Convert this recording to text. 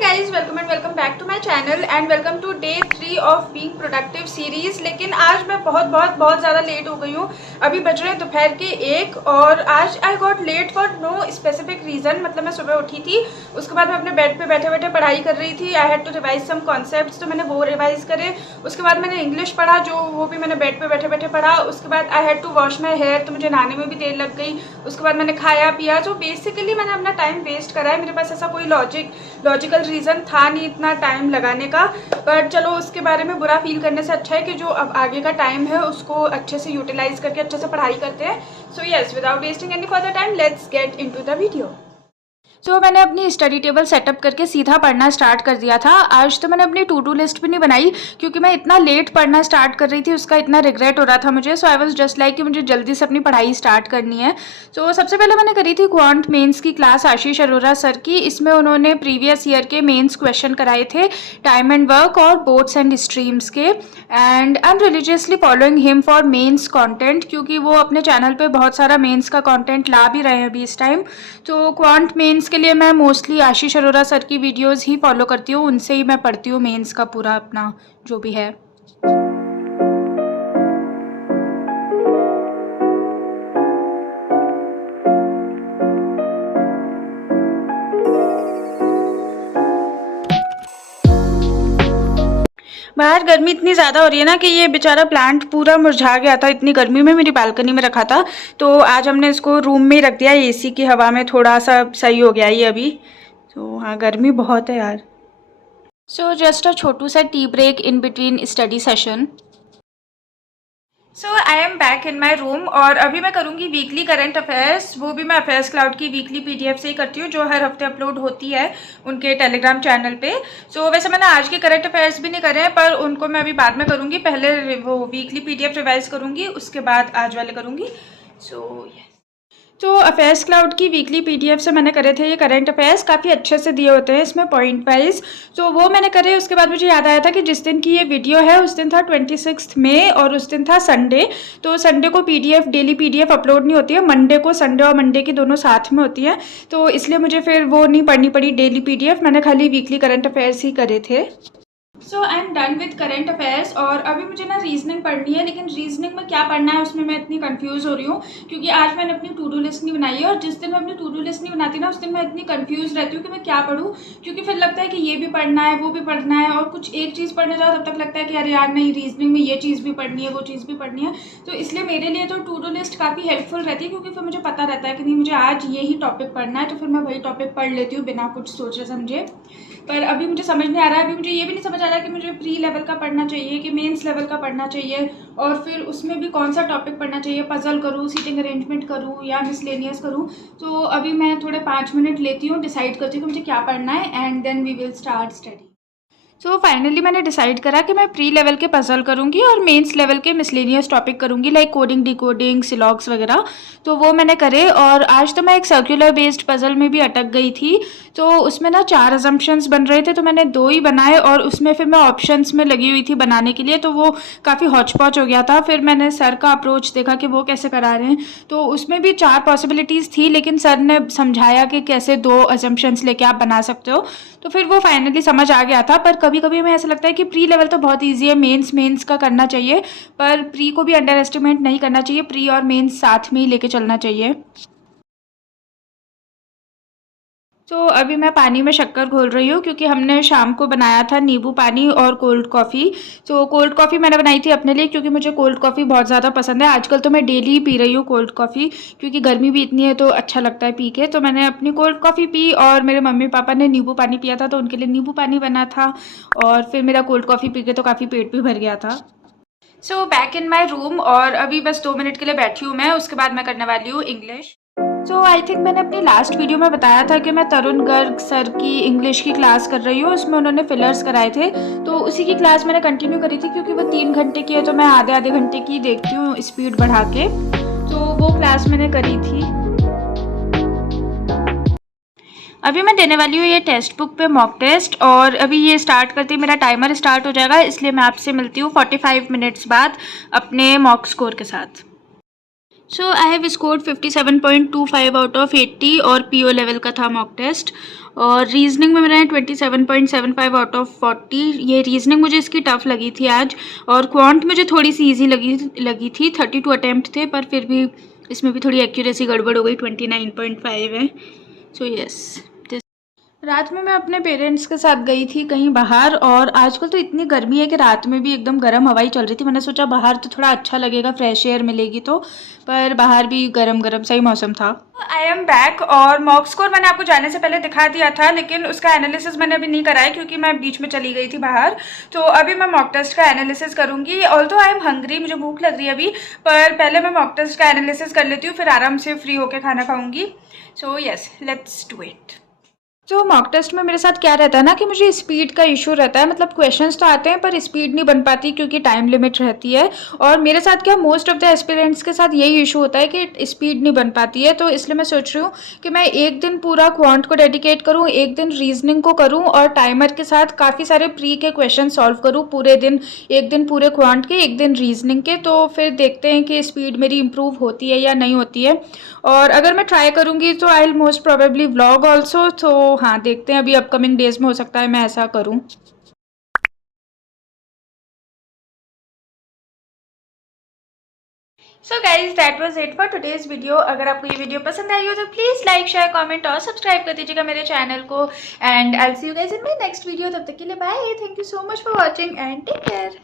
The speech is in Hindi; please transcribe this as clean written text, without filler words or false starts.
Guys, welcome and welcome back to my channel and welcome today 3 of being productive series. लेकिन आज मैं बहुत ज़्यादा लेट हो गई हूँ। अभी बज रहे हैं दोपहर के 1 और आज I got late for no specific reason. मतलब मैं सुबह उठी थी, उसके बाद मैं अपने बेड पे बैठे बैठे पढ़ाई कर रही थी। I had to revise some concepts, तो मैंने वो रिवाइज करे। उसके बाद मैंने इंग्लिश पढ़ा, जो वो भी मैंने बेड पे बैठे बैठे पढ़ा। उसके बाद I had to wash my hair, तो मुझे नहाने में भी देर लग गई। उसके बाद मैंने खाया पिया। जो बेसिकली मैंने अपना टाइम वेस्ट करा है। मेरे पास ऐसा कोई लॉजिकल रीज़न था नहीं इतना टाइम लगाने का, पर चलो उसके बारे में बुरा फील करने से अच्छा है कि जो अब आगे का टाइम है उसको अच्छे से यूटिलाइज करके अच्छे से पढ़ाई करते हैं। So yes, without wasting any further time, let's get into the video. मैंने अपनी स्टडी टेबल सेटअप करके सीधा पढ़ना स्टार्ट कर दिया था। आज तो मैंने अपनी टू डू लिस्ट भी नहीं बनाई क्योंकि मैं इतना लेट पढ़ना स्टार्ट कर रही थी, उसका इतना रिग्रेट हो रहा था मुझे। सो आई वाज जस्ट लाइक कि मुझे जल्दी से अपनी पढ़ाई स्टार्ट करनी है। सबसे पहले मैंने करी थी क्वांट मेंस की क्लास आशीष अरोरा सर की। इसमें उन्होंने प्रीवियस ईयर के मेंस क्वेश्चन कराए थे, टाइम एंड वर्क और बोर्ड्स एंड स्ट्रीम्स के। And I am religiously following him for mains content क्योंकि वो अपने चैनल पे बहुत सारा मेंस का कंटेंट ला भी रहे हैं अभी इस टाइम। तो क्वांट मेंस के लिए मैं मोस्टली आशीष अरोरा सर की वीडियोस ही फॉलो करती हूँ, उनसे ही मैं पढ़ती हूँ मेंस का पूरा अपना जो भी है। बाहर गर्मी इतनी ज़्यादा हो रही है ना कि ये बेचारा प्लांट पूरा मुरझा गया था। इतनी गर्मी में मेरी बालकनी में रखा था, तो आज हमने इसको रूम में ही रख दिया। एसी की हवा में थोड़ा सा सही हो गया ये अभी। तो हाँ, गर्मी बहुत है यार। जस्ट अ छोटू सा tea break in between study session. I am back in my room और अभी मैं करूँगी वीकली करंट अफेयर्स। वो भी मैं अफेयर्स क्लाउड की वीकली पीडीएफ से ही करती हूँ, जो हर हफ्ते अपलोड होती है उनके टेलीग्राम चैनल पे। वैसे मैंने आज के करंट अफेयर्स भी नहीं करे हैं, पर उनको मैं अभी बाद में करूँगी। पहले वो वीकली पीडीएफ रिवाइज करूँगी, उसके बाद आज वाले करूँगी। अफेयर्स क्लाउड की वीकली पीडीएफ से मैंने करे थे ये करंट अफेयर्स। काफ़ी अच्छे से दिए होते हैं इसमें पॉइंट वाइज। वो मैंने करे। उसके बाद मुझे याद आया था कि जिस दिन की ये वीडियो है उस दिन था 26 मई और उस दिन था संडे। तो संडे को पीडीएफ डेली पीडीएफ अपलोड नहीं होती है, मंडे को। संडे और मंडे की दोनों साथ में होती है, तो इसलिए मुझे फिर वो नहीं पढ़नी पड़ी डेली पीडीएफ। मैंने खाली वीकली करंट अफेयर्स ही करे थे। I am done with current affairs और अभी मुझे ना रीजनिंग पढ़नी है। लेकिन रीजनिंग में क्या पढ़ना है उसमें मैं इतनी कंफ्यूज हो रही हूँ क्योंकि आज मैंने अपनी टू डू लिस्ट नहीं बनाई है। और जिस दिन मैं अपनी टू डू लिस्ट नहीं बनाती ना, उस दिन मैं इतनी कंफ्यूज रहती हूँ कि मैं क्या पढूं, क्योंकि फिर लगता है कि ये भी पढ़ना है, वो भी पढ़ना है, और कुछ एक चीज़ पढ़ने जाओ तब तक लगता है कि अरे यार नहीं, रीजनिंग में ये चीज़ भी पढ़नी है, वो चीज़ भी पढ़नी है। तो इसलिए मेरे लिए तो टू डू लिस्ट काफ़ी हेल्पफुल रहती है, क्योंकि फिर मुझे पता रहता है कि नहीं, मुझे आज यही टॉपिक पढ़ना है, तो फिर मैं वही टॉपिक पढ़ लेती हूँ बिना कुछ सोचे समझे। पर अभी मुझे समझ नहीं आ रहा है, अभी मुझे ये भी नहीं समझ आ रहा है कि मुझे प्री लेवल का पढ़ना चाहिए कि मेंस लेवल का पढ़ना चाहिए, और फिर उसमें भी कौन सा टॉपिक पढ़ना चाहिए। पजल करूँ, सीटिंग अरेंजमेंट करूँ या मिसलेनियस करूँ। तो अभी मैं थोड़े 5 मिनट लेती हूँ, डिसाइड करती हूँ कि मुझे क्या पढ़ना है, and then we will start study. Finally मैंने डिसाइड करा कि मैं प्री लेवल के पजल करूँगी और मेंस लेवल के मिसलेनियस टॉपिक करूँगी, लाइक कोडिंग, डिकोडिंग, सिलॉग्स वगैरह। तो वो मैंने करे। और आज तो मैं एक सर्कुलर बेस्ड पजल में भी अटक गई थी। तो उसमें ना 4 अजम्पशंस बन रहे थे, तो मैंने 2 ही बनाए और उसमें फिर मैं ऑप्शंस में लगी हुई थी बनाने के लिए, तो वो काफ़ी हौच पौच हो गया था। फिर मैंने सर का अप्रोच देखा कि वो कैसे करा रहे हैं, तो उसमें भी 4 पॉसिबिलिटीज़ थी, लेकिन सर ने समझाया कि कैसे 2 अजम्पशंस लेके आप बना सकते हो। तो फिर वो फाइनली समझ आ गया था। पर कभी कभी हमें ऐसा लगता है कि प्री लेवल तो बहुत ईजी है, मेंस का करना चाहिए, पर प्री को भी अंडर एस्टिमेट नहीं करना चाहिए। प्री और मेंस साथ में ही लेके चलना चाहिए। अभी मैं पानी में शक्कर घोल रही हूँ क्योंकि हमने शाम को बनाया था नींबू पानी और कोल्ड कॉफ़ी। कोल्ड कॉफ़ी मैंने बनाई थी अपने लिए क्योंकि मुझे कोल्ड कॉफ़ी बहुत ज़्यादा पसंद है। आजकल तो मैं डेली ही पी रही हूँ कोल्ड कॉफ़ी, क्योंकि गर्मी भी इतनी है तो अच्छा लगता है पी के। तो मैंने अपनी कोल्ड कॉफ़ी पी और मेरे मम्मी पापा ने नींबू पानी पिया था, तो उनके लिए नींबू पानी बना था। और फिर मेरा कोल्ड कॉफ़ी पी के तो काफ़ी पेट भी भर गया था। बैक इन माई रूम और अभी बस 2 मिनट के लिए बैठी हूँ मैं। उसके बाद मैं करने वाली हूँ इंग्लिश। आई थिंक मैंने अपनी लास्ट वीडियो में बताया था कि मैं तरुण गर्ग सर की इंग्लिश की क्लास कर रही हूँ। उसमें उन्होंने फिलर्स कराए थे, तो उसी की क्लास मैंने कंटिन्यू करी थी क्योंकि वो 3 घंटे की है, तो मैं आधे घंटे की देखती हूँ स्पीड बढ़ा के। तो वो क्लास मैंने करी थी। अभी मैं देने वाली हूँ ये टेक्स्ट बुक पे मॉक टेस्ट, और अभी ये स्टार्ट करती मेरा टाइमर स्टार्ट हो जाएगा, इसलिए मैं आपसे मिलती हूँ 45 मिनट्स बाद अपने मॉक स्कोर के साथ। I have scored 57.25 out of 80 और पीओ लेवल का था मॉक टेस्ट। और रीजनिंग में मेरा 27.75 आउट ऑफ 40। ये रीजनिंग मुझे इसकी टफ़ लगी थी आज, और क्वांट मुझे थोड़ी सी ईजी लगी थी। 32 अटैम्प्ट थे, पर फिर भी इसमें भी थोड़ी एक्यूरेसी गड़बड़ हो गई। 29.5 है। So yes. रात में मैं अपने पेरेंट्स के साथ गई थी कहीं बाहर, और आजकल तो इतनी गर्मी है कि रात में भी एकदम गर्म हवाई चल रही थी। मैंने सोचा बाहर तो थोड़ा अच्छा लगेगा, फ्रेश एयर मिलेगी तो, पर बाहर भी गरम गरम सा ही मौसम था। आई एम बैक, और मॉक स्कोर मैंने आपको जाने से पहले दिखा दिया था, लेकिन उसका एनालिसिस मैंने अभी नहीं करा है क्योंकि मैं बीच में चली गई थी बाहर। तो अभी मैं मॉक टेस्ट का एनालिसिस करूँगी। ऑल्दो आई एम हंग्री, मुझे भूख लग रही है अभी, पर पहले मैं मॉक टेस्ट का एनालिसिस कर लेती हूँ, फिर आराम से फ्री होकर खाना खाऊँगी। So yes, let's do it. तो मॉक टेस्ट में मेरे साथ क्या रहता है ना कि मुझे स्पीड का इशू रहता है। मतलब क्वेश्चंस तो आते हैं पर स्पीड नहीं बन पाती क्योंकि टाइम लिमिट रहती है। और मेरे साथ क्या, मोस्ट ऑफ द एस्पिरेंट्स के साथ यही इशू होता है कि स्पीड नहीं बन पाती है। तो इसलिए मैं सोच रही हूँ कि मैं एक दिन पूरा क्वांट को डेडिकेट करूँ, एक दिन रीजनिंग को करूँ, और टाइमर के साथ काफ़ी सारे प्री के क्वेश्चन सॉल्व करूँ पूरे दिन। एक दिन पूरे क्वांट के, एक दिन रीजनिंग के। तो फिर देखते हैं कि स्पीड मेरी इंप्रूव होती है या नहीं होती है। और अगर मैं ट्राई करूँगी तो I will most probably vlog also. तो हाँ, देखते हैं, अभी अपकमिंग डेज में हो सकता है मैं ऐसा करूँ। So guys, that was it for today's video. अगर आपको ये वीडियो पसंद आई हो तो प्लीज़ लाइक, शेयर, कमेंट और सब्सक्राइब कर दीजिएगा मेरे चैनल को। And I will see you guys in my next video. तब तक के लिए bye. Thank you so much for watching and take care.